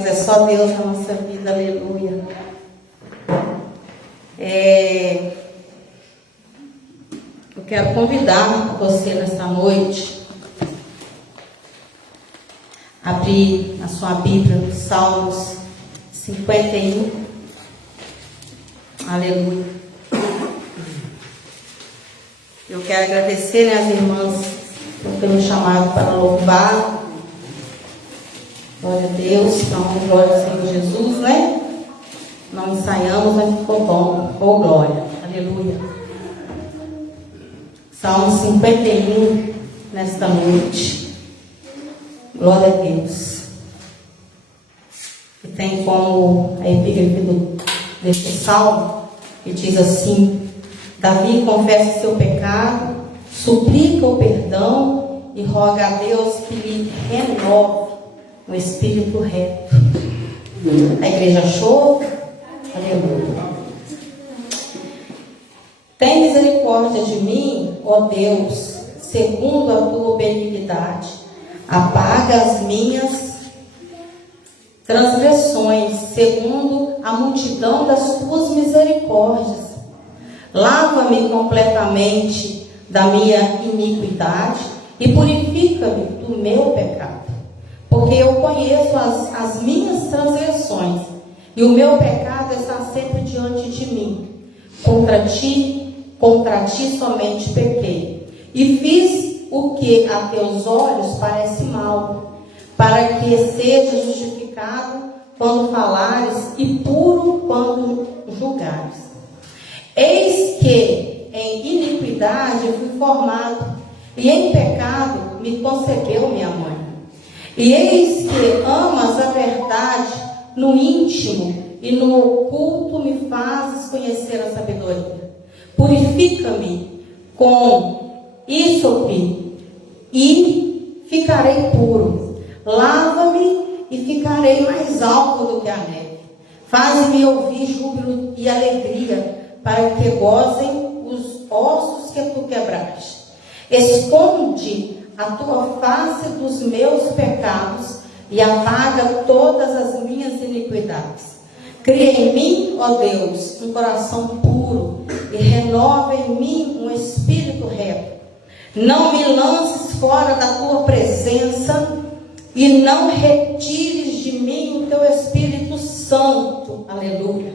É só Deus na nossa vida, aleluia. Eu quero convidar você nessa noite a abrir a sua Bíblia no Salmos 51. Aleluia. Eu quero agradecer as irmãs por ter me chamado para louvar. Glória a Deus, então, glória ao Senhor Jesus, né? Não ensaiamos, mas ficou bom. Oh, glória. Aleluia. Salmo 51, nesta noite. Glória a Deus. E tem como a epígrafe deste salmo, que diz assim: Davi confessa seu pecado, suplica o perdão e roga a Deus que lhe renove um espírito reto. A igreja achou? Aleluia. Tem misericórdia de mim, ó Deus, segundo a tua benignidade. Apaga as minhas transgressões, segundo a multidão das tuas misericórdias. Lava-me completamente da minha iniquidade e purifica-me do meu pecado. Porque eu conheço as minhas transgressões, e o meu pecado está sempre diante de mim. Contra ti somente pequei, e fiz o que a teus olhos parece mal, para que seja justificado quando falares, e puro quando julgares. Eis que em iniquidade fui formado, e em pecado me concebeu minha mãe. E eis que amas a verdade no íntimo, e no oculto me fazes conhecer a sabedoria. Purifica-me com ísope, e ficarei puro. Lava-me, e ficarei mais alto do que a neve. Faz-me ouvir júbilo e alegria, para que gozem os ossos que tu quebraste. Esconde a tua face dos meus pecados e apaga todas as minhas iniquidades. Cria em mim, ó Deus, um coração puro e renova em mim um espírito reto. Não me lances fora da tua presença e não retires de mim o teu Espírito Santo. Aleluia.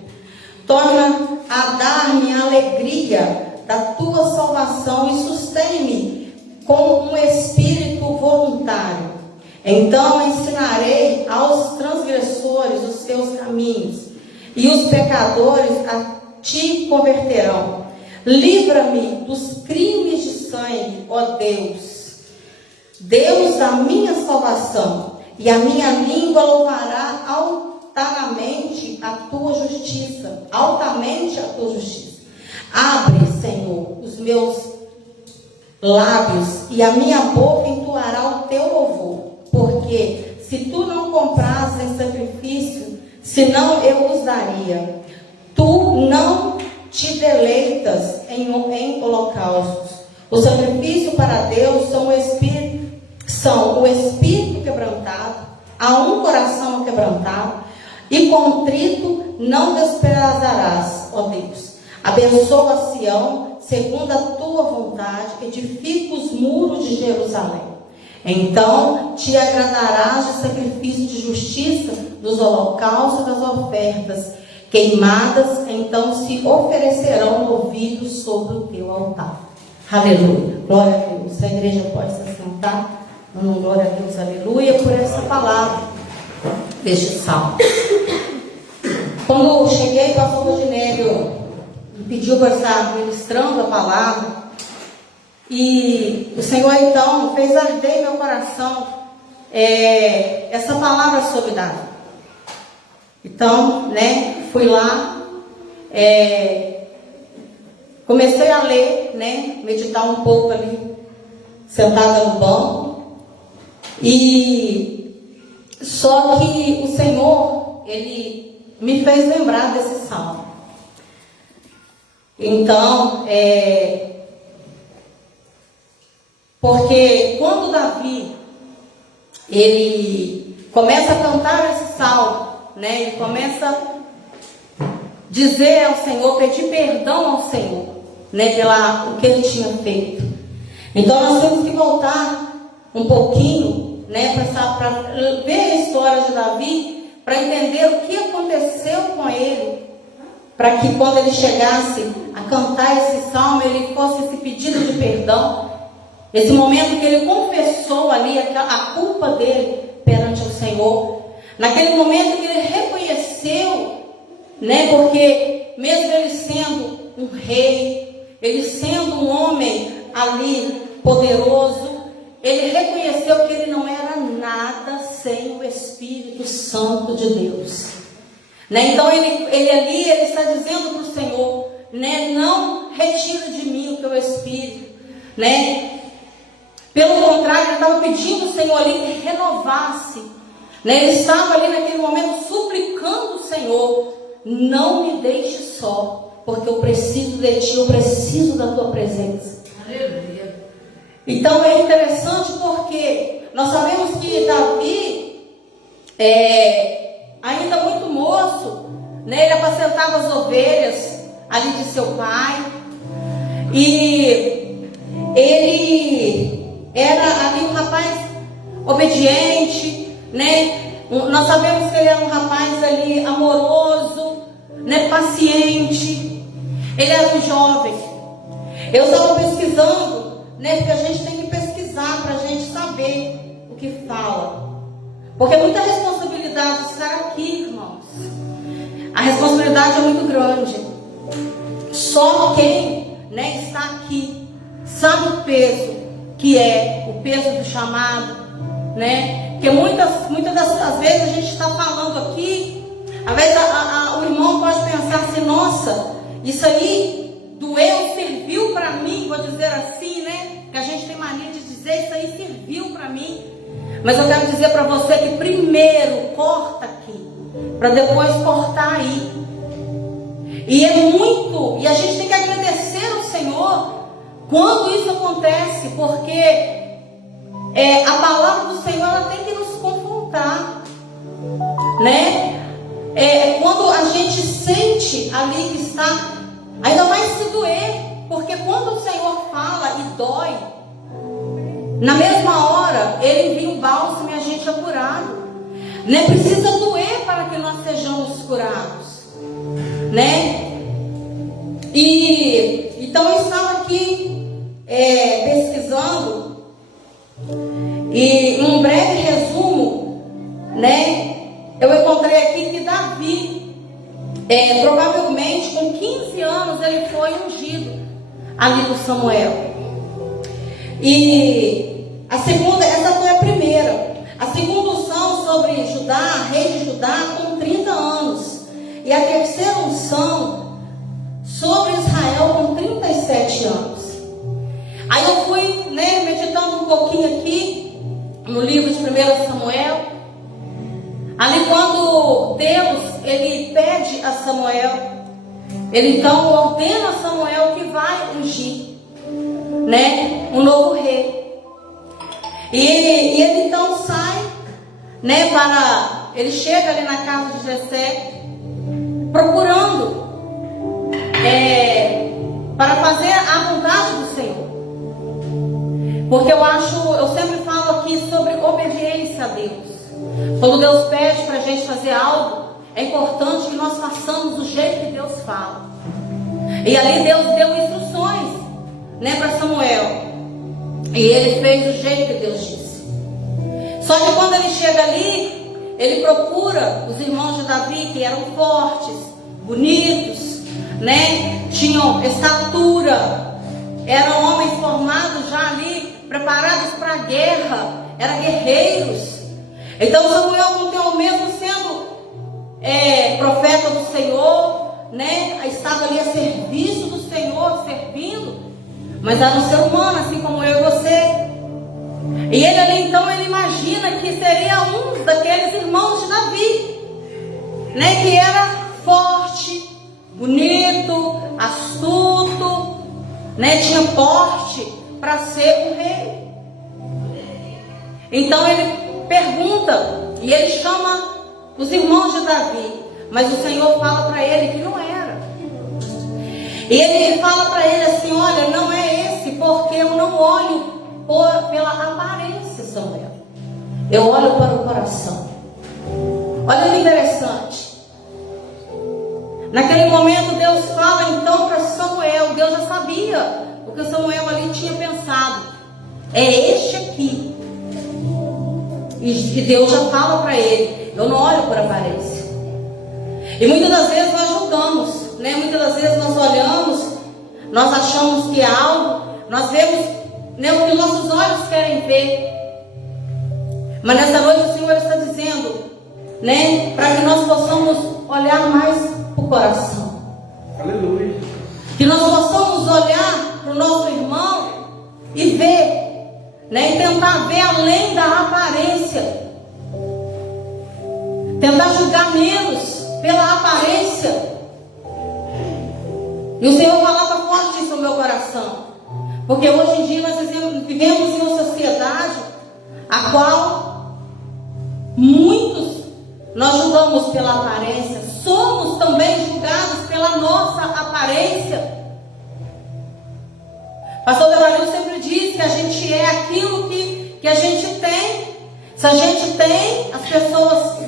Torna a dar-me a alegria da tua salvação e sustém-me com um espírito voluntário. Então ensinarei aos transgressores os teus caminhos, e os pecadores a ti converterão. Livra-me dos crimes de sangue, ó Deus, Deus da minha salvação, e a minha língua louvará altamente a tua justiça. Altamente a tua justiça. Abre, Senhor, os meus lábios, e a minha boca entoará o teu louvor. Porque se tu não comprases em sacrifício, senão eu os daria. Tu não te deleitas em holocaustos. O sacrifício para Deus são o espírito quebrantado, a um coração quebrantado, e contrito não desprezarás, ó Deus. Abençoa Sião segundo a tua vontade, edifica os muros de Jerusalém. Então te agradarás de sacrifício de justiça, dos holocaustos e das ofertas queimadas, então se oferecerão novilhos sobre o teu altar. Aleluia. Glória a Deus. A igreja pode se assentar. Glória a Deus. Aleluia. Por essa palavra deste salmo. Quando eu cheguei, o pastor Rodinélio me pediu para estar ministrando a palavra. E o Senhor então fez arder em meu coração essa palavra sobre Davi. Então, fui lá, comecei a ler, meditar um pouco ali, sentada no banco. E só que o Senhor, Ele me fez lembrar desse salmo. Então, porque quando Davi, ele começa a cantar esse salmo, né? Ele começa a dizer ao Senhor, pedir perdão ao Senhor, né? Pelo que ele tinha feito. Então nós temos que voltar um pouquinho, né? Para ver a história de Davi, para entender o que aconteceu com ele, para que quando ele chegasse a cantar esse salmo, ele fosse esse pedido de perdão, esse momento que ele confessou ali a culpa dele perante o Senhor, naquele momento que ele reconheceu, né, porque mesmo ele sendo um rei, ele sendo um homem ali poderoso, ele reconheceu que ele não era nada sem o Espírito Santo de Deus, né? Então ele está dizendo para o Senhor, né, não retira de mim o teu Espírito, né? Pelo contrário, ele estava pedindo ao Senhor ali que renovasse, né? Ele estava ali naquele momento suplicando o Senhor, não me deixe só, porque eu preciso de ti, eu preciso da tua presença. Aleluia. Então é interessante porque nós sabemos que Davi, ainda muito moço, né, ele apacentava as ovelhas ali de seu pai, e ele era ali um rapaz obediente, né? Nós sabemos que ele era um rapaz ali amoroso, né? Paciente. Ele era um jovem. Eu estava pesquisando, né? Porque a gente tem que pesquisar para a gente saber o que fala, porque é muita responsabilidade estar aqui, irmãos. A responsabilidade é muito grande. Só quem, né, está aqui sabe o peso que é o peso do chamado, né? Porque muitas das vezes a gente está falando aqui, às vezes o irmão pode pensar assim, nossa, isso aí doeu, serviu para mim, vou dizer assim, né? Que a gente tem mania de dizer, isso aí serviu para mim. Mas eu quero dizer para você que primeiro corta aqui, para depois cortar aí. E a gente tem que agradecer ao Senhor quando isso acontece, porque a palavra do Senhor, ela tem que nos confrontar, né? Quando a gente sente ali que está, ainda mais se doer, porque quando o Senhor fala e dói, na mesma hora ele envia um bálsamo e a gente é curado, né? Precisa doer para que nós sejamos curados, né? E então eu estava aqui pesquisando, e um breve resumo, né? Eu encontrei aqui que Davi, provavelmente com 15 anos, ele foi ungido ali por Samuel. E essa foi a primeira. A segunda unção sobre Judá, rei de Judá, com 30 anos. E a terceira unção sobre Israel com 37 anos. Aí eu fui, né, meditando um pouquinho aqui no livro de 1 Samuel. Ali quando Deus, ele pede a Samuel, ele então ordena a Samuel que vai ungir, né, um novo rei. E ele então sai, né, ele chega ali na casa de Jessé, procurando para fazer a vontade do Senhor. Porque eu sempre falo aqui sobre obediência a Deus. Quando Deus pede para a gente fazer algo, é importante que nós façamos do jeito que Deus fala. E ali Deus deu instruções, né, para Samuel, e ele fez do jeito que Deus disse. Só que quando ele chega ali, ele procura os irmãos de Davi, que eram fortes, bonitos, né, tinham estatura, eram homens formados já ali, preparados para a guerra, eram guerreiros. Então Samuel, mesmo sendo profeta do Senhor, né, estava ali a serviço do Senhor, servindo, mas era um ser humano, assim como eu e você. E ele ali então, ele imagina que seria um daqueles irmãos de Davi, né, que era forte, bonito, astuto, né, tinha porte para ser um rei. Então ele pergunta, e ele chama os irmãos de Davi, mas o Senhor fala para ele que não era. E ele fala para ele assim: olha, não é esse, porque eu não olho pela aparência, Samuel, eu olho para o coração. Olha que interessante. Naquele momento Deus fala então para Samuel. Deus já sabia o que Samuel ali tinha pensado: é este aqui. E Deus já fala para ele: eu não olho por aparência. E muitas das vezes nós julgamos, né? Muitas das vezes nós olhamos, nós achamos que é algo, nós vemos, né, o que nossos olhos querem ver. Mas nessa noite o Senhor está dizendo, né, para que nós possamos olhar mais para o coração. Aleluia. Que nós possamos olhar para o nosso irmão e ver, né, e tentar ver além da aparência. Tentar julgar menos pela aparência. E o Senhor falava forte isso no meu coração. Porque hoje em dia nós vivemos em uma sociedade a qual muitos nós julgamos pela aparência. Somos também julgados pela nossa aparência. Pastor Devario sempre diz que a gente é aquilo que a gente tem. Se a gente tem, as pessoas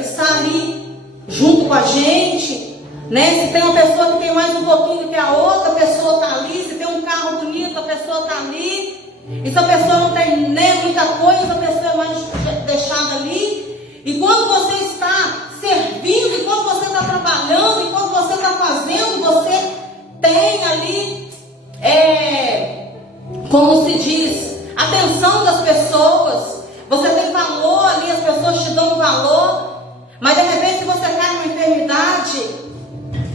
estão ali junto com a gente, né? Se tem uma pessoa que tem mais um pouquinho do que a outra, a pessoa está ali. Se tem um carro bonito, a pessoa está ali. E se a pessoa não tem nem muita coisa, a pessoa é mais deixada ali. E quando você está servindo, enquanto você está trabalhando, enquanto você está fazendo, você tem ali, como se diz, atenção das pessoas. Você tem valor ali, as pessoas te dão valor. Mas de repente, se você cai numa enfermidade,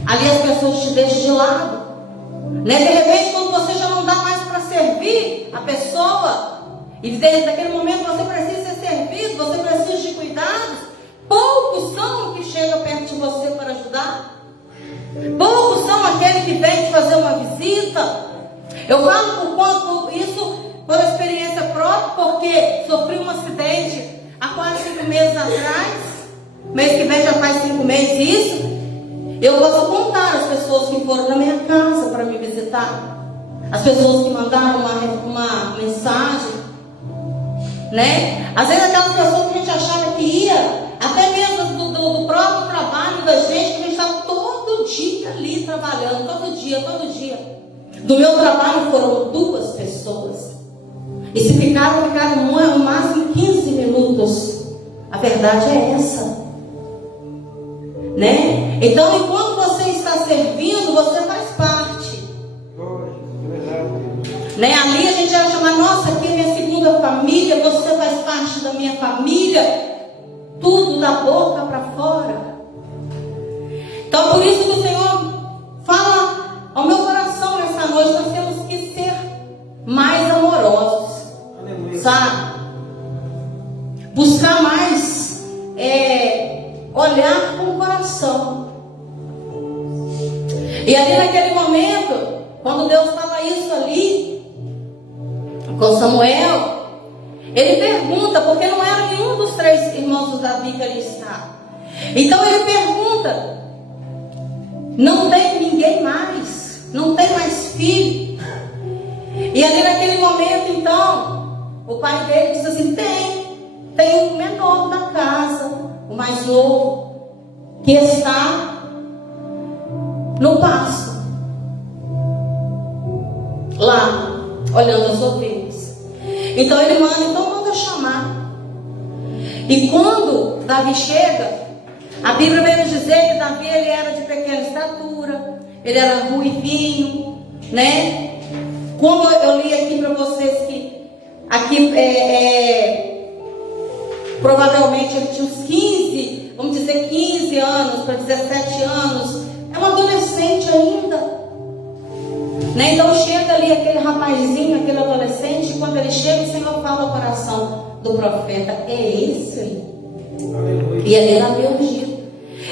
ali as pessoas te deixam de lado, né? De repente, quando você já não dá mais para servir a pessoa, e desde aquele momento você precisa ser servido, você precisa de cuidados, poucos são que chegam perto de você para ajudar. Poucos são aqueles que vêm te fazer uma visita. Eu falo por quanto isso por experiência própria, porque sofri um acidente há quase 5 meses atrás. Mês que vem já faz 5 meses isso. Eu posso contar as pessoas que foram na minha casa para me visitar, as pessoas que mandaram uma mensagem, né? Às vezes aquelas pessoas que a gente achava que ia, até mesmo do próprio trabalho da gente, que a gente estava todo dia ali trabalhando, todo dia. Do meu trabalho foram 2 pessoas. E se ficaram no máximo 15 minutos. A verdade é essa, né? Então, enquanto você está servindo, você faz parte, né? Ali a gente vai chamar: nossa, aqui é minha segunda família. Você faz parte da minha família. Tudo da boca para fora. Então, por isso que o Senhor fala ao meu coração nessa noite: nós temos que ser mais amorosos. Aleluia. Sabe? Buscar mais, olhar com o coração. E ali naquele momento, quando Deus fala isso ali com Samuel, ele pergunta, porque não era nenhum dos 3 irmãos de Davi que ali estava. Então ele pergunta: não tem ninguém mais? Não tem mais filho? E ali naquele momento, então, o pai dele disse assim: tem um menor da casa, o mais novo, que está no pasto, lá, olhando as ovelhas. Então ele manda chamar. E quando Davi chega, a Bíblia vem nos dizer que Davi, ele era de pequena estatura, ele era ruivinho, né? Como eu li aqui para vocês, que aqui provavelmente ele tinha uns 15, vamos dizer 15 anos para 17 anos, é um adolescente ainda, né? Então chega ali aquele rapazinho, aquele adolescente, e quando ele chega, o Senhor fala ao coração do profeta: é esse aí. E ele era meu ungido.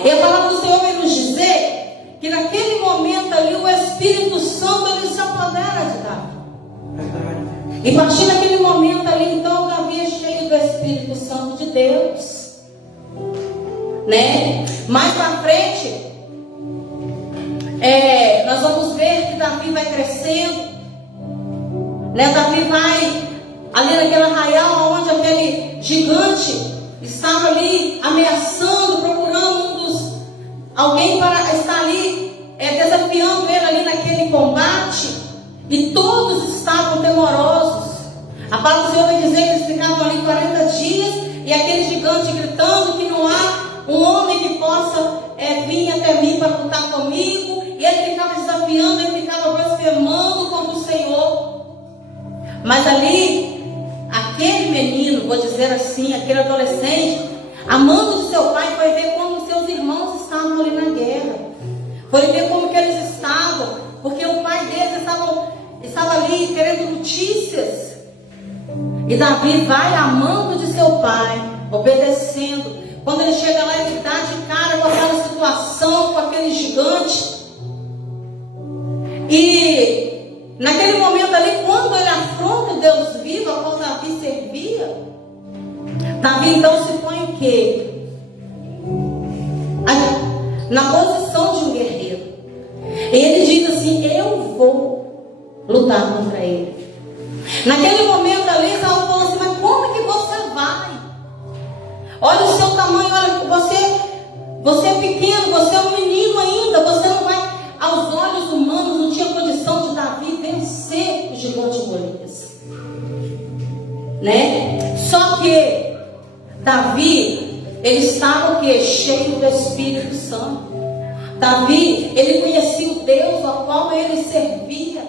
E a palavra do Senhor vem nos dizer que naquele momento ali o Espírito Santo, ele se apodera de Davi. E a partir daquele momento ali, então, Davi é cheio do Espírito Santo de Deus. né? Mais para frente, nós vamos ver que Davi vai crescendo, né? Davi vai ali naquele arraial onde aquele gigante estava ali ameaçando, procurando alguém para estar ali, desafiando ele ali naquele combate, e todos estavam temorosos. A palavra do Senhor vai dizer que eles ficavam ali 40 dias, e aquele gigante gritando que não há um homem que possa vir até mim para lutar comigo, e ele ficava desafiando, ele ficava blasfemando contra o Senhor. Mas ali, aquele menino, vou dizer assim, aquele adolescente, amando de seu pai, foi ver como seus irmãos estavam ali na guerra, foi ver como que eles estavam, porque o pai deles estava ali querendo notícias. E Davi vai amando de seu pai, obedecendo. Quando ele chega lá, ele dá de cara com aquela situação, com aquele gigante. E naquele momento ali, quando ele afronta o Deus vivo, a qual Davi servia, Davi então se põe o quê? Na posição de um guerreiro. E ele diz assim: eu vou lutar contra ele. Naquele momento ali, Saul falou assim: mas como que você vai? Olha o seu tamanho, olha, você é pequeno, você é um menino ainda, você não vai. Aos olhos humanos não tinha condição de Davi vencer o gigante Golias, né? Só que Davi, ele estava o quê? Cheio do Espírito Santo. Davi, ele conhecia o Deus ao qual ele servia.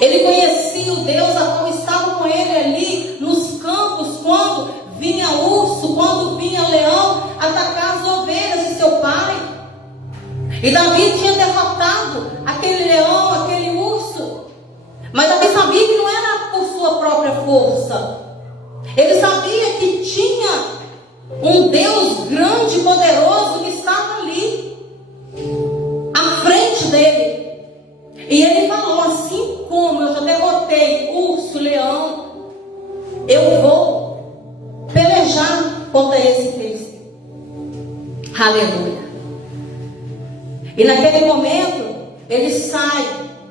Ele conhecia o Deus a qual estava com ele ali nos campos, quando vinha urso, quando vinha leão atacar as ovelhas de seu pai. E Davi tinha derrotado aquele leão, aquele urso. Mas Davi sabia que não era por sua própria força. Ele sabia que tinha um Deus grande e poderoso que estava ali, à frente dele. E ele falou: assim como eu já derrotei urso, leão, eu vou pelejar contra esse Cristo. Aleluia. E naquele momento, ele sai,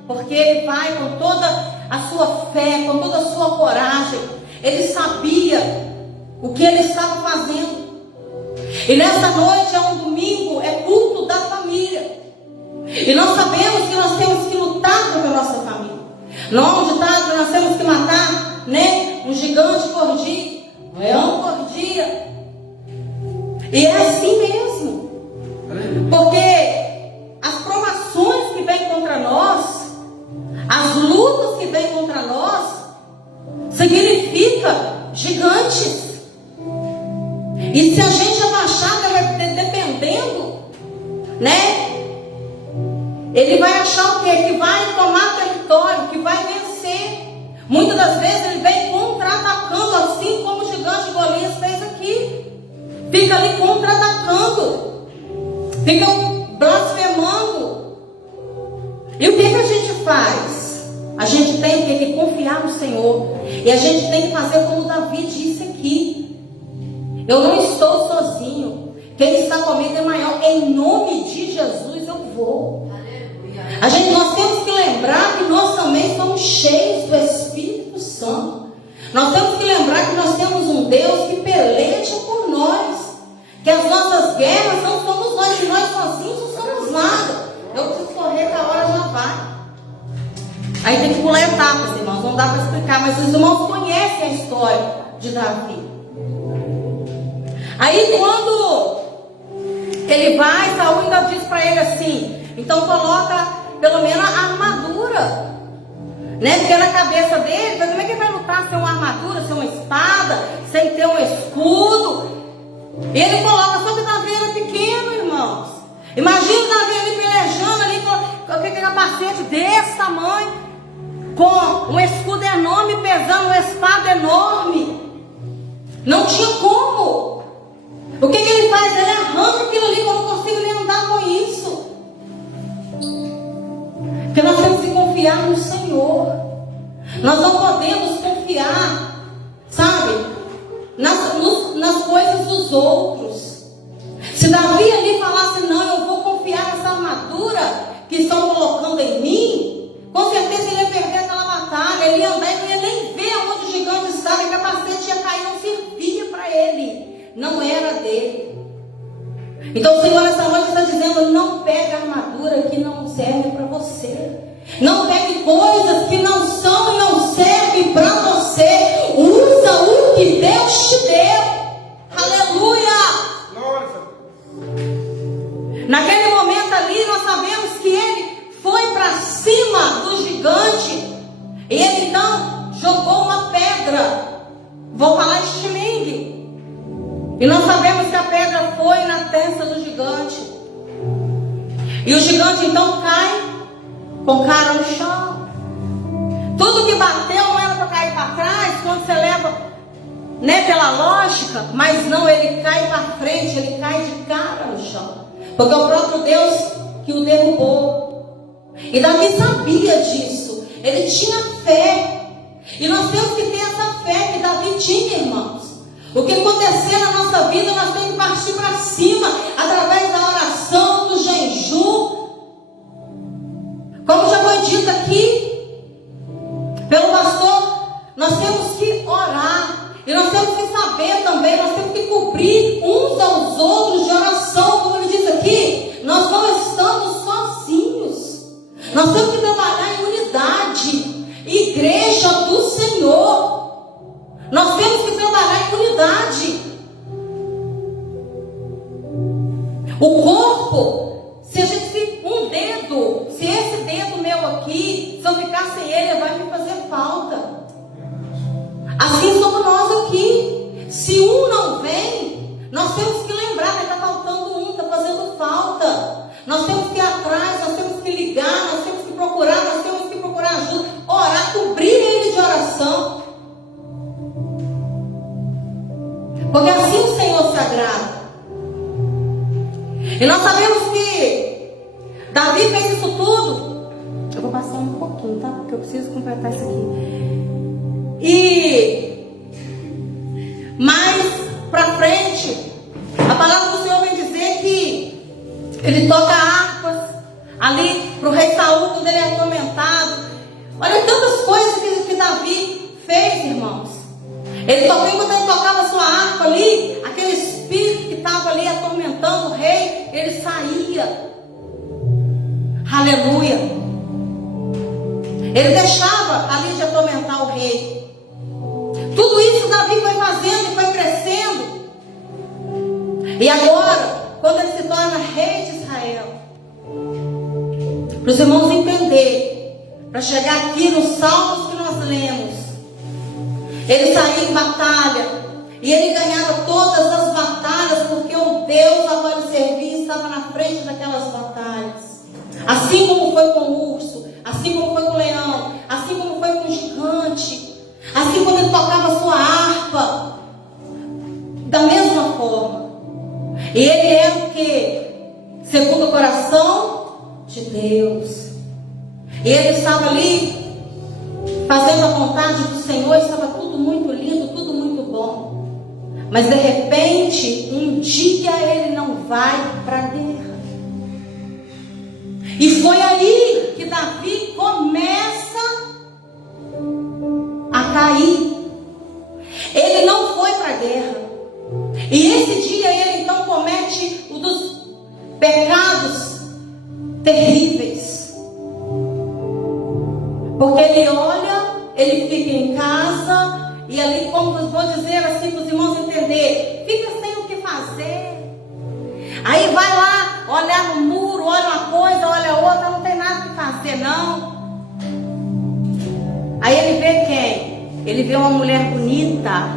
porque ele vai com toda a sua fé, com toda a sua coragem. Ele sabia o que ele estava fazendo. E nessa noite, é um domingo, é culto da família. E nós sabemos que nós temos que lutar contra a nossa família. Não está que nós temos que matar, né, um gigante por dia, um leão por dia. E é assim mesmo. Porque as provações que vêm contra nós, as lutas que vêm contra nós, significa gigantes. E se a gente abaixar, dependendo, né, ele vai achar o quê? Que vai tomar território, que vai vencer. Muitas das vezes ele vem contra-atacando, assim como o gigante Golias fez aqui. Fica ali contra-atacando, fica blasfemando. E o que a gente faz? A gente tem que confiar no Senhor. E a gente tem que fazer como Davi disse aqui: eu não estou sozinho, quem está comigo é maior. Em nome de Jesus eu vou. Nós temos que lembrar que nós também somos cheios do Espírito Santo. Nós temos que lembrar que nós temos um Deus que peleja por nós, que as nossas guerras não somos nós, que nós sozinhos não somos nada. Eu preciso correr, que a hora já vai. Aí tem que pular etapas, irmãos, não dá para explicar, mas os irmãos conhecem a história de Davi. Aí quando ele vai, Saul ainda diz para ele assim: então coloca pelo menos a armadura, né? Porque na cabeça dele, como é que ele vai lutar sem uma armadura, sem uma espada, sem ter um escudo? E ele coloca, só que Davi era pequeno, irmãos. Imagina Davi ali pelejando ali com aquele capacete desse tamanho, com um escudo enorme, pesando uma espada enorme. Não tinha como. O que ele faz? Ele arranca aquilo ali, que eu não consigo nem andar com isso. Porque nós temos que confiar no Senhor. Nós não podemos confiar, sabe, nas coisas dos outros. Se não era dele. Então o Senhor nessa noite está dizendo: não pegue armadura que não serve para você. Não pegue coisas que não são e não servem para você. Usa o que Deus te deu. Aleluia! Naquele momento ali nós sabemos que ele foi para cima do gigante. E ele então jogou uma pedra. Vou falar de estilingue. E nós sabemos que a pedra foi na testa do gigante. E o gigante então cai com cara no chão. Tudo que bateu não era para cair para trás, quando você leva, né, pela lógica. Mas não, ele cai para frente, ele cai de cara no chão. Porque é o próprio Deus que o derrubou. E Davi sabia disso. Ele tinha fé. E nós temos que ter essa fé que Davi tinha, irmãos. O que acontecer na nossa vida, nós temos que partir para cima, através da oração, do jejum. Como já foi dito aqui pelo pastor, nós temos que orar. E nós temos que saber também, nós temos que cobrir uns aos outros de oração. Como ele diz aqui, nós não estamos sozinhos. Nós temos que trabalhar em unidade. Igreja do Senhor. Nós temos que trabalhar em unidade. O corpo, se a gente um dedo, se esse dedo meu aqui, se eu ficar sem ele, vai me fazer falta. Assim somos nós aqui. Se um não vem, nós temos que lembrar que está faltando um, está fazendo falta. Nós temos que ir atrás, nós temos que ligar, nós temos que procurar, nós temos que procurar ajuda, orar, cobrir ele de oração. Porque assim o Senhor se agrada. E nós sabemos que Davi fez isso tudo. Eu vou passar um pouquinho, tá? Porque eu preciso completar isso aqui. E mais pra frente, a palavra do Senhor vem dizer que ele toca harpas ali pro rei Saul quando ele é atormentado. Olha tantas coisas que Davi fez, irmãos. Ele tocou, enquanto ele tocava a sua harpa ali, aquele espírito que estava ali atormentando o rei, ele saía. Aleluia. Ele deixava ali de atormentar o rei. Tudo isso Davi foi fazendo e foi crescendo. E agora, quando ele se torna rei de Israel, para os irmãos entenderem, para chegar aqui nos salmos que nós lemos, ele saía em batalha e ele ganhava todas as batalhas, porque o Deus a qual ele servia estava na frente daquelas batalhas. Assim como foi com o urso, assim como foi com o leão, assim como foi com o gigante, assim como ele tocava a sua harpa, da mesma forma. E ele era o que? Segundo o coração de Deus. E ele estava ali fazendo a vontade do Senhor, estava tudo muito lindo, tudo muito bom. Mas de repente, um dia ele não vai para a guerra. E foi aí que Davi começa a cair. Ele não foi para a guerra. E esse dia ele então comete um dos pecados terríveis. Porque ele olha, ele fica em casa, e ali, como vou dizer assim para os irmãos entender, fica sem o que fazer. Aí vai lá, olhar no muro, olha uma coisa, olha outra, não tem nada que fazer não. Aí ele vê quem? Ele vê uma mulher bonita.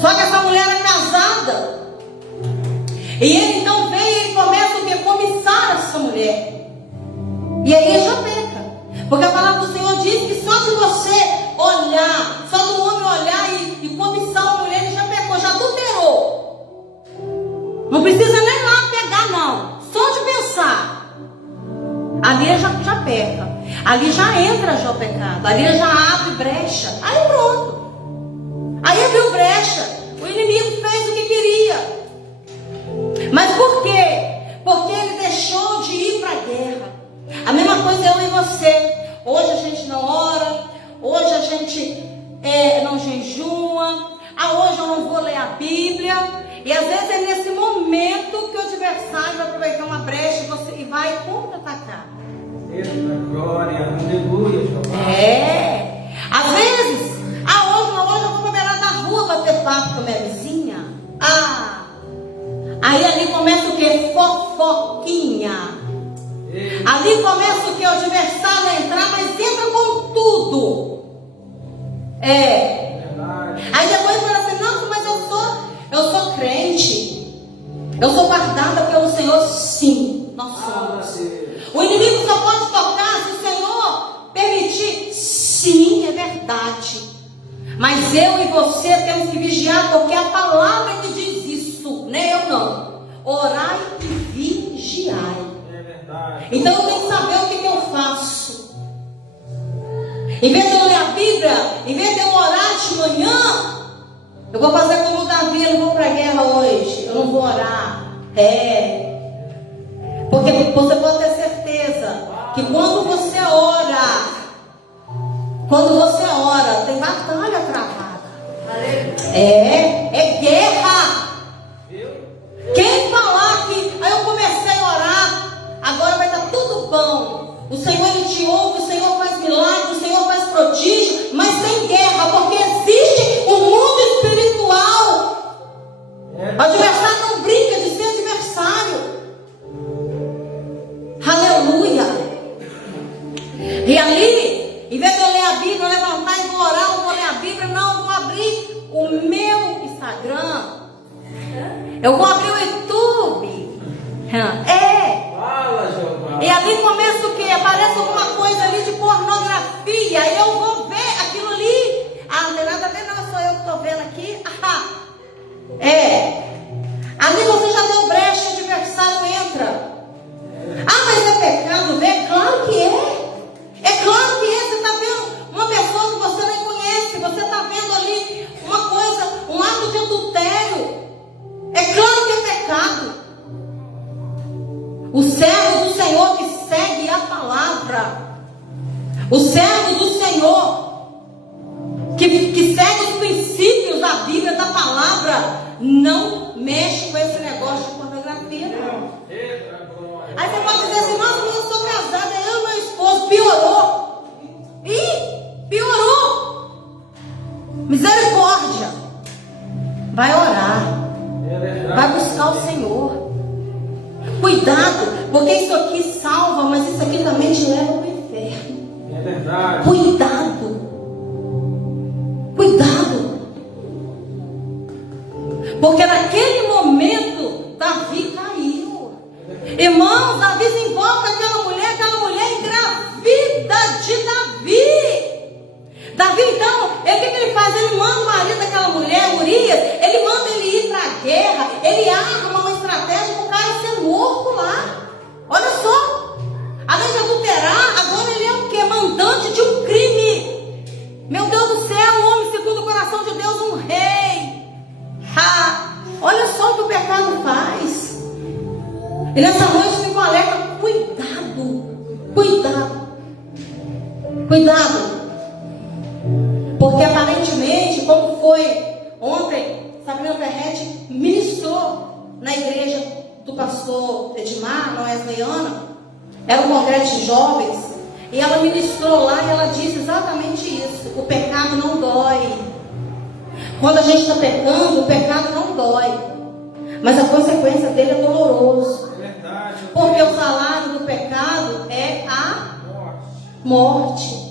Só que essa mulher é casada. E ele então vem e ele começa o que? Cobiçar essa mulher. E aí ele já peca. Porque a palavra do Senhor diz que só de você olhar, só do homem olhar e cobiçar uma mulher, ele já pecou, já adulterou. Não precisa nem lá pegar não. Só de pensar. Ali ele já peca. Ali já entra já o pecado. Ali ele já abre brecha. Aí pronto. Aí abriu brecha. O inimigo fez o que queria. Mas por quê? Porque ele deixou de ir para a guerra. A mesma coisa eu e você. Hoje a gente não ora. Hoje a gente não jejua. Hoje eu não vou ler a Bíblia. E às vezes é nesse momento que o adversário vai aproveitar uma brecha e vai contra-atacar. Glória, aleluia. Às vezes, hoje eu vou pra beirada da rua bater papo com a minha vizinha. Aí ali começa o que? Fofoquinha. Ali começa o que? O adversário a entrar, mas entra com tudo. Aí depois fala assim, nossa, mas eu sou crente. Eu sou guardada pelo Senhor, sim, nós somos. O inimigo só pode tocar se o Senhor permitir. Sim, é verdade. Mas eu e você temos que vigiar, porque é a palavra que diz isso, nem eu não. Orai e vigiai. É verdade. Então eu tenho que saber o que eu faço. Em vez de eu ler a Bíblia, em vez de eu orar de manhã, eu vou fazer como o Davi, eu não vou para a guerra hoje, eu não vou orar. Porque você pode ter certeza que quando você ora, tem batalha travada. É guerra. Quem falar que aí eu comecei a orar, agora vai estar tudo bom. O Senhor ele te ouve, o Senhor faz milagre, o Senhor faz prodígio, mas sem guerra, porque existe o mundo espiritual. O adversário não brinca de ser adversário. Aleluia. E ali, em vez de eu ler a Bíblia, levantar e vou orar, eu vou ler a Bíblia, não, eu vou abrir o meu Instagram. Eu vou abrir o YouTube. Fala, Jeová. E ali começa o quê? Aparece alguma coisa ali de pornografia. E eu vou ver aquilo ali. Não tem nada a ver, não. Sou eu que estou vendo aqui. Ali você já deu brecha, o adversário entra. Mas é pecado ver? Claro que é. É claro que é. Você está vendo uma pessoa que você nem conhece. Você está vendo ali uma coisa, um ato de adultério. É claro que é pecado. O servo do Senhor que segue a palavra, o servo do Senhor que segue os princípios da Bíblia, da palavra, não mexe com esse negócio de pornografia, não. Aí você pode dizer assim, nossa, mas eu sou casada, eu e meu esposo, piorou. Piorou. Misericórdia. Vai orar. Vai buscar o Senhor. Cuidado, porque isso aqui salva, mas isso aqui também te leva para o inferno. É verdade. Cuidado. Porque naquele momento Davi caiu. Irmãos, Davi se envolve com aquela mulher engravida de Davi. Davi então, o que ele faz? Ele manda o marido daquela mulher, Urias, ele manda ele ir para a guerra, ele arma uma estratégia para o cara ser morto lá. Olha só, além de adulterar, agora ele é o quê? Mandante de um crime. Meu Deus do céu, um homem segundo o coração de Deus, um rei. Olha só o que o pecado faz. E nessa noite fica um alerta, cuidado. Porque aparentemente, como foi ontem, Sabrina Ferretti ministrou na igreja do pastor Edmar, na Wesleyana, era um congresso de jovens, e ela ministrou lá e ela disse exatamente isso: o pecado não dói. Quando a gente está pecando, o pecado não dói, mas a consequência dele é doloroso. Porque o salário do pecado é a morte.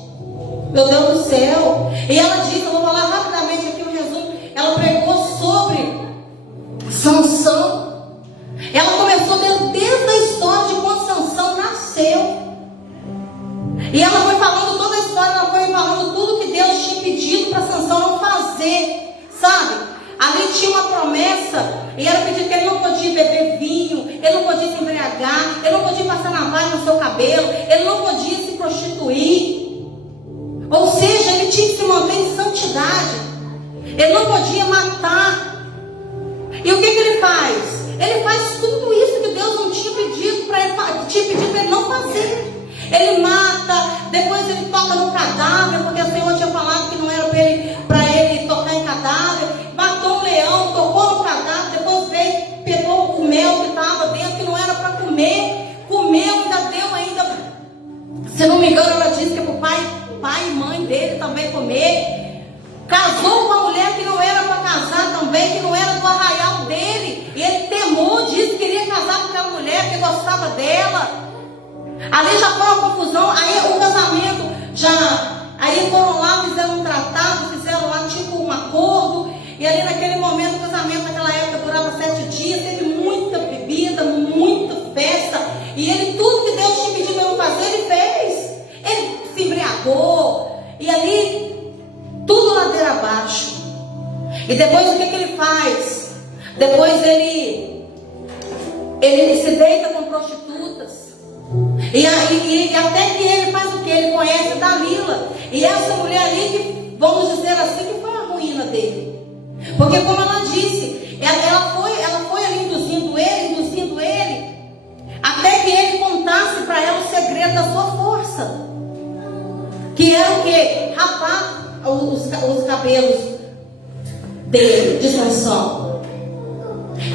Meu Deus do céu. E ela disse, eu vou falar rapidamente aqui um resumo. Ela pregou sobre Sansão. Ela começou desde a história de quando Sansão nasceu. E ela foi falando toda a história, ela foi falando tudo que Deus tinha pedido para Sansão não fazer. Sabe? Ali tinha uma promessa, e era pedido que ele não podia beber vinho, ele não podia se embriagar, ele não podia passar navalha no seu cabelo, ele não podia se prostituir. Ou seja, ele tinha que se manter em santidade. Ele não podia matar. E o que ele faz? Ele faz tudo isso que Deus não tinha pedido para ele não fazer. Ele mata, depois ele toca no cadáver, porque o Senhor tinha falado que não era para ele tocar em cadáver. Matou um leão, tocou no cadáver, depois me engano, ela disse que é para o pai e mãe dele também comer. Casou com uma mulher que não era para casar também, que não era do arraial dele. E ele temou, disse que queria casar com aquela mulher, que gostava dela. Ali já foi uma confusão. Aí o casamento aí foram lá, fizeram um tratado, fizeram lá tipo um acordo. E ali naquele momento, o casamento naquela época durava 7 dias, teve muita bebida, muita festa. E ele, tudo que Deus tinha pedido para ele fazer, ele fez. Ele se embriagou. E ali, tudo ladeira abaixo. E depois o que ele faz? Depois ele se deita com prostitutas. E até que ele faz o que? Ele conhece Dalila. E essa mulher ali, que, vamos dizer assim, que foi a ruína dele. Porque como ela disse, ela foi ali induzindo ele, até que ele contasse para ela o segredo da sua força. Que era o que? Rapar os cabelos dele, de Sansão.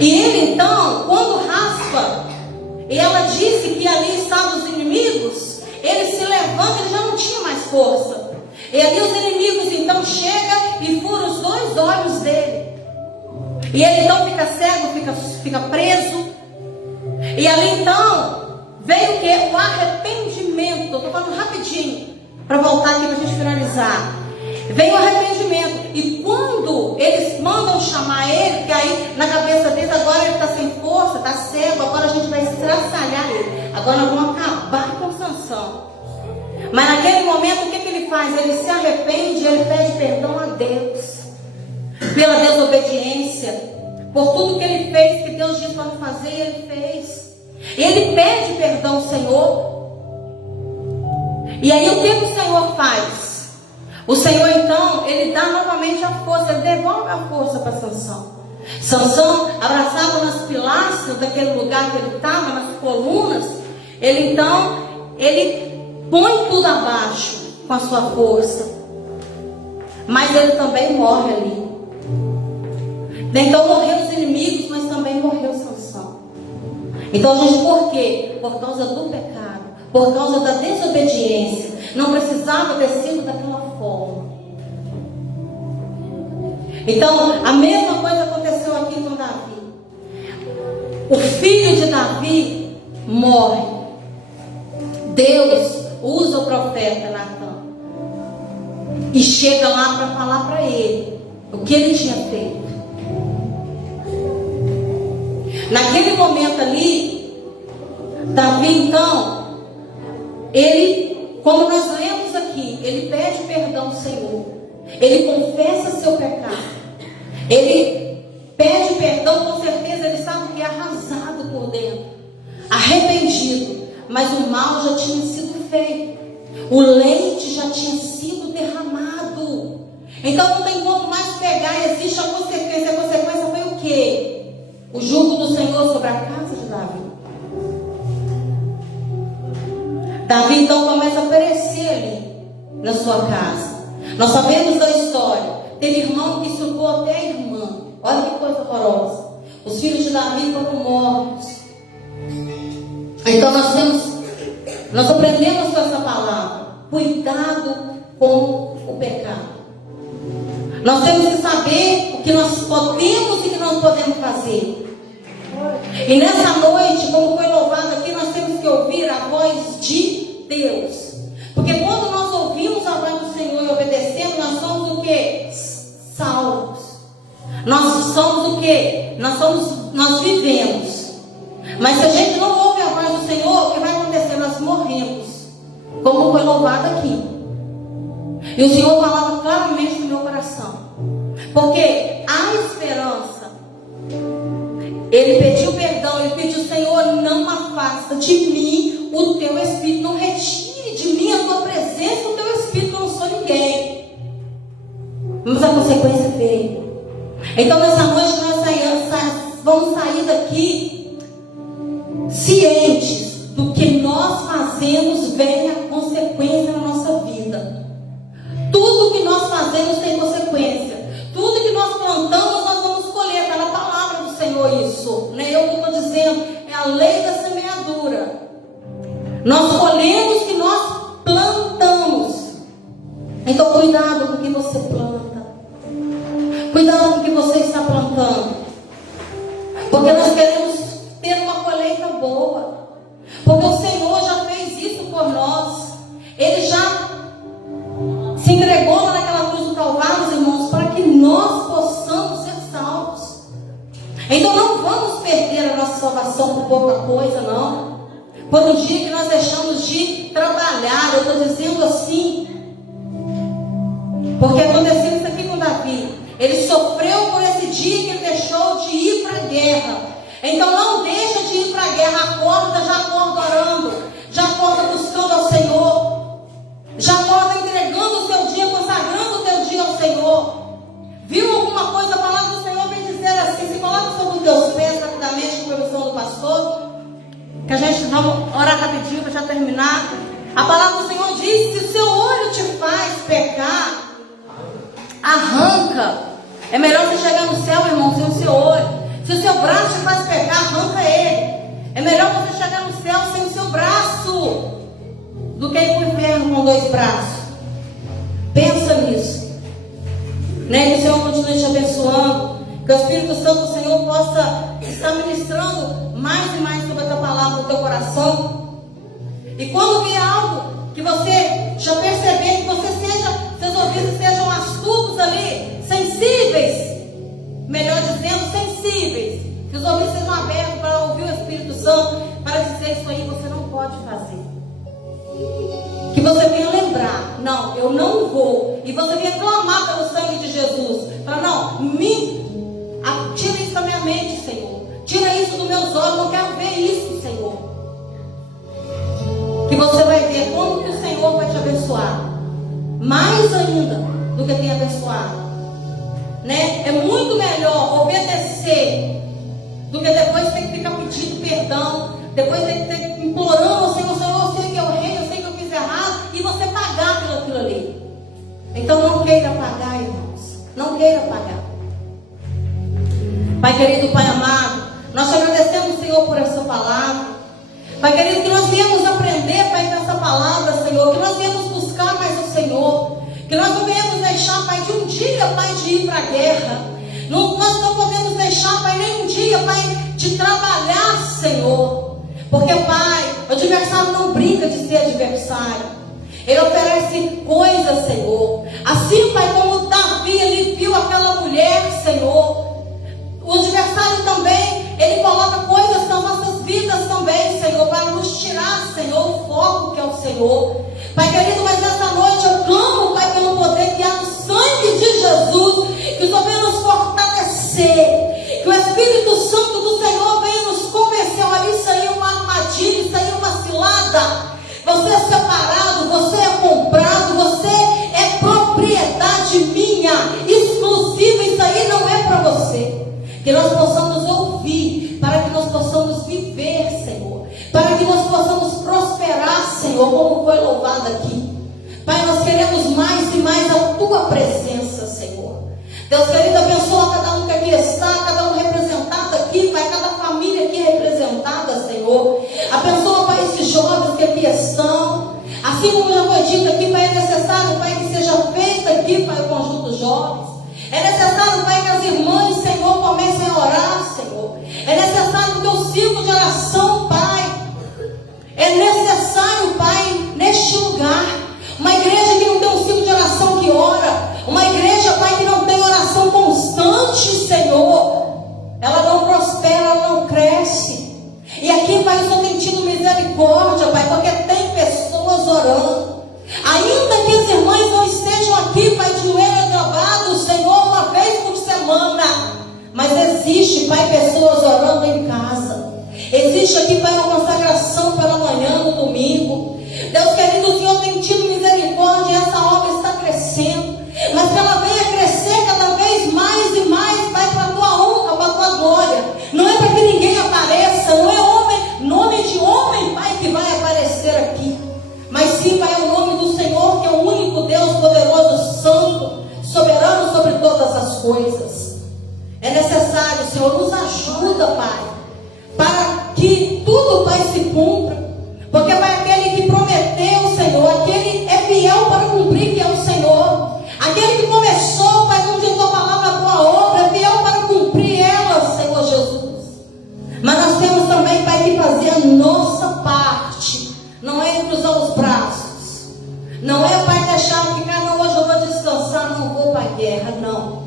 E ele então, quando raspa, e ela disse que ali estavam os inimigos, ele se levanta, ele já não tinha mais força. E ali os inimigos então chegam e furam os 2 olhos dele. E ele então fica cego, fica preso. E ali então veio o que? O arrependimento. Estou falando rapidinho, para voltar aqui para a gente finalizar. Veio o arrependimento. E quando eles mandam chamar ele, porque aí na cabeça deles, agora ele está sem força, está cego, agora a gente vai estraçalhar ele. Agora nós vamos acabar com Sansão. Mas naquele momento, o que ele faz? Ele se arrepende, ele pede perdão a Deus. Pela desobediência. Por tudo que ele fez, que Deus disse para não fazer, ele fez. Ele pede perdão ao Senhor. E aí o que o Senhor faz? O Senhor então, ele dá novamente a força, ele devolve a força para Sansão. Sansão, abraçado nas pilastras daquele lugar que ele estava, nas colunas, ele põe tudo abaixo com a sua força. Mas ele também morre ali. Então morreu os inimigos, mas também morreu Sansão. Então, gente, por quê? Por causa do pecado, por causa da desobediência. Não precisava ter sido daquela forma. Então, a mesma coisa aconteceu aqui com Davi. O filho de Davi morre. Deus usa o profeta Natan e chega lá para falar para ele o que ele tinha feito. Naquele momento ali, Davi então, ele, como nós lemos aqui, ele pede perdão ao Senhor, ele confessa seu pecado, ele pede perdão, com certeza ele sabe que é arrasado por dentro, arrependido, mas o mal já tinha sido feito, o leite já tinha sido derramado. Então não tem como mais pegar, existe a consequência. A consequência foi o quê? O jugo do Senhor sobre a casa de Davi. Davi então começa a perecer ali na sua casa. Nós sabemos da história. Teve irmão que insultou até a irmã. Olha que coisa horrorosa. Os filhos de Davi foram mortos. Então nós aprendemos com essa palavra. Cuidado com o pecado. Nós temos que saber o que nós podemos e o que nós podemos fazer. E nessa noite, como foi louvado aqui, nós temos que ouvir a voz de Deus. Porque quando nós ouvimos a voz do Senhor e obedecemos, nós somos o que? Salvos. Nós somos o que? Nós vivemos. Mas se a gente não ouve a voz do Senhor, o que vai acontecer? Nós morremos. Como foi louvado aqui. E o Senhor falava claramente no meu coração. Porque há esperança. Ele pediu perdão. Ele pediu: Senhor, não afasta de mim o teu Espírito. Não retire de mim a tua presença, o teu Espírito. Eu não sou ninguém. Mas a consequência veio. Então nessa noite nós vamos sair daqui cientes do que nós fazemos vem a consequência na nossa vida. Tudo que nós fazemos tem consequência. Tudo que nós plantamos, nós vamos colher. Está na palavra do Senhor isso. Não é eu que estou dizendo. É a lei da semeadura. Nós colhemos o que nós plantamos. Então cuidado com o que você planta. Cuidado com o que você está plantando. Porque nós queremos ter uma colheita boa. Porque o Senhor já fez isso por nós. Ele já se entregou lá naquela cruz do Calvário, irmãos, para que nós possamos ser salvos. Então não vamos perder a nossa salvação por pouca coisa, não. Por um dia que nós deixamos de trabalhar. Eu estou dizendo assim, porque aconteceu isso aqui com Davi. Ele sofreu por esse dia que ele deixou de ir para a guerra. Então não deixa de ir para a guerra. Acorda, já acorda orando, já acorda buscando ao Senhor, já acorda entregando o seu dia, consagrando o teu dia ao Senhor. Viu alguma coisa? A palavra do Senhor vem dizer assim: se coloca sobre os teus pés rapidamente, com permissão do pastor, que a gente vai orar rapidinho para já terminar. A palavra do Senhor diz: se o seu olho te faz pecar, arranca. É melhor você chegar no céu, irmão, sem o seu olho. Se o seu braço te faz pecar, arranca ele. É melhor você chegar no céu sem o seu braço do que ir para o inferno com 2 braços. Pensa nisso, né? Que o Senhor continue te abençoando, que o Espírito Santo do Senhor possa estar ministrando mais e mais sobre a tua palavra no teu coração. E quando vier algo que você já perceber, que você seus ouvidos sejam astutos ali, sensíveis, melhor dizendo, sensíveis, que os ouvidos sejam abertos para ouvir o Espírito Santo, para dizer: isso aí você não pode fazer. Que você venha lembrar: não, eu não vou. E você venha clamar pelo sangue de Jesus. Para: não, tira isso da minha mente, Senhor. Tira isso dos meus olhos, não quero ver isso, Senhor. Que você vai ver como que o Senhor vai te abençoar, mais ainda do que tem abençoado, né? É muito melhor obedecer do que depois ter que ficar pedindo perdão, depois ter que ter implorando ao Senhor: Senhor, eu sei que eu errei, eu sei que eu fiz errado, e você pagar pelo aquilo ali. Então não queira pagar, irmãos, não queira pagar. Pai querido, Pai amado, nós te agradecemos, Senhor, por essa palavra. Pai querido, que nós viemos aprender, Pai, com essa palavra, Senhor, que nós viemos buscar mais o Senhor, que nós não viemos deixar, Pai, de um dia, Pai, de ir para a guerra. Nós não podemos deixar, Pai, nem um dia, Pai, de trabalhar, Senhor. Porque, Pai, o adversário não brinca de ser adversário. Ele oferece coisas, Senhor. Assim, Pai, como Davi, ele viu aquela mulher, Senhor. O adversário também, ele coloca coisas nas nossas vidas também, Senhor, para nos tirar, Senhor, o foco que é o Senhor. Pai querido, mas nessa noite eu clamo, Pai, pelo poder que há no sangue de Jesus, que o Senhor venha nos fortalecer, que o Espírito Santo do Senhor venha nos convencer: olha, isso aí é uma armadilha, isso aí é uma cilada. Você é separado, você é comprado, você é propriedade minha, exclusiva, isso aí não é para você. Que nós possamos ouvir, para que nós possamos viver, Senhor, para que nós possamos prosperar, Senhor, como foi louvado aqui. Pai, nós queremos mais e mais a Tua presença, Senhor. Deus querido, abençoa cada um que aqui está, cada um representado aqui, Pai, cada família aqui representada, Senhor. Abençoa, Pai, esses jovens que aqui estão. Assim como já foi dito aqui, Pai, é necessário, Pai, que seja feito aqui, Pai, o conjunto jovens. É necessário, Pai, que as irmãs, Senhor, comecem a orar, Senhor. É necessário que o teu ciclo de oração, Pai, é necessário, Pai, neste lugar. Uma igreja que não tem um ciclo de oração que ora, uma igreja, Pai, que não tem oração constante, Senhor, ela não prospera, ela não cresce. E aqui, Pai, o Senhor tem tido misericórdia, Pai, porque tem pessoas orando. Ainda que as irmãs não estejam aqui, Pai, de joelho dobrado, Senhor, uma vez por semana, mas existe, Pai, pessoas orando em casa. Existe aqui, Pai, uma consagração pela manhã, no domingo. Deus querido, o Senhor tem tido misericórdia e essa obra está crescendo. Mas que ela venha crescer cada vez mais e mais, Pai, para a Tua honra, para a Tua glória. Não é para que ninguém apareça, não é nome de homem, Pai, que vai aparecer aqui. Mas sim, Pai, é o nome do Senhor, que é o único Deus poderoso, santo, soberano sobre todas as coisas. É necessário, Senhor, nos ajuda, Pai, para que tudo, Pai, se cumpra. Porque, Pai, aquele que prometeu, Senhor, aquele é fiel para cumprir, que é o Senhor. Aquele que começou, Pai, como diz a tua palavra, a tua obra, é fiel para cumprir ela, Senhor Jesus. Mas nós temos também, Pai, que fazer a nossa parte. Não é cruzar os braços. Não é, Pai, deixar ficar, não, hoje eu vou descansar, não vou para a guerra, não.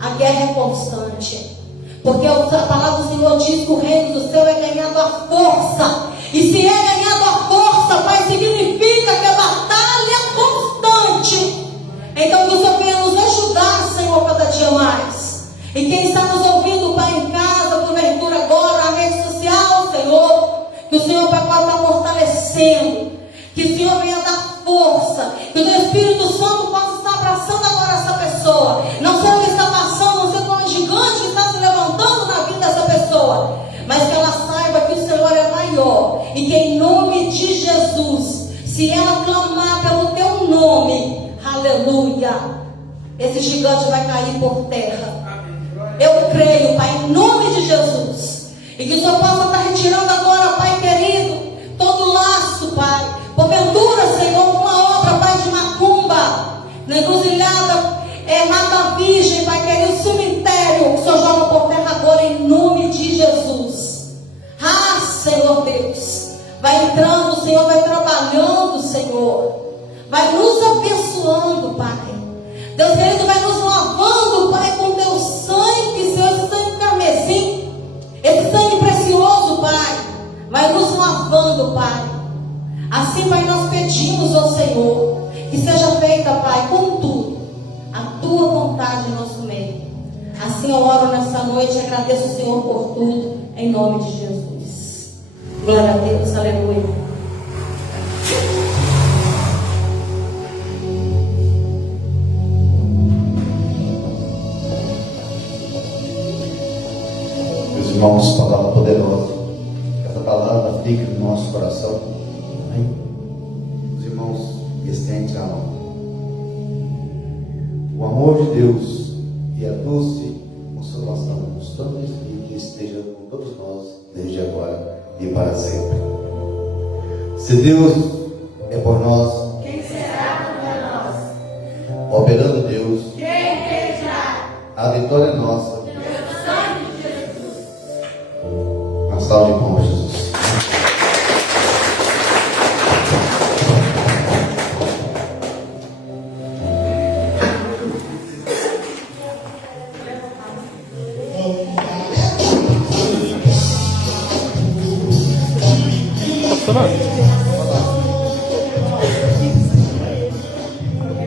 A guerra é constante. Porque a palavra do Senhor diz que o reino do céu é ganhado à força. E se é ganhado à força, Pai, significa que a batalha é constante. Então que o Senhor venha nos ajudar, Senhor, cada dia mais. E quem está nos ouvindo, Pai, em casa, porventura agora, na rede social, Senhor, que o Senhor, Pai, possa estar fortalecendo. Que o Senhor venha dar força. Que o teu Espírito Santo possa estar abraçando agora essa pessoa. Não sei o que está passando, não sei qual é o gigante que está se levantando na vida dessa pessoa. Mas que ela saiba que o Senhor é maior. E que em nome de Jesus, se ela clamar pelo teu nome, aleluia, esse gigante vai cair por terra. Eu creio, Pai, em nome de Jesus. E que o Senhor possa estar retirando agora, Pai querido, todo laço, Pai. Porventura, Senhor, uma obra, Pai, de macumba, na encruzilhada, Mata Virgem, Pai querido, cemitério, que o Senhor joga por terra agora, em nome de Jesus. Ah, Senhor Deus, vai entrando, Senhor, vai trabalhando, Senhor. Vai nos abençoando, Pai. Deus querido, vai nos lavando, Pai, com teu sangue, Senhor, esse sangue carmesim, esse sangue precioso, Pai. Vai nos lavando, Pai. Assim, Pai, nós pedimos ao Senhor que seja feita, Pai, contudo, a tua vontade em nosso meio. Assim eu oro nessa noite e agradeço ao Senhor por tudo, em nome de Jesus. Glória a Deus, aleluia. Irmãos, palavra poderosa, que essa palavra fique no nosso coração. Amém? Os irmãos estendem a mão. O amor de Deus e a doce consolação do Santo Espírito esteja com todos nós, desde agora e para sempre. Se Deus é por nós, quem será contra nós? Operando Deus, Quem impedirá? a vitória é nossa. Pelo sangue de Jesus. Uma salva de palmas, Jesus. Tá bom.